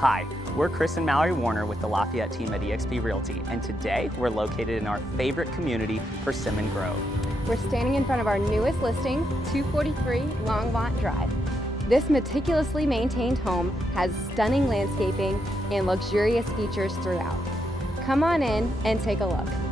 Hi, we're Chris and Mallory Warner with the Lafayette team at eXp Realty, and today we're located in our favorite community, Persimmon Grove. We're standing in front of our newest listing, 243 Longmont Drive. This meticulously maintained home has stunning landscaping and luxurious features throughout. Come on in and take a look.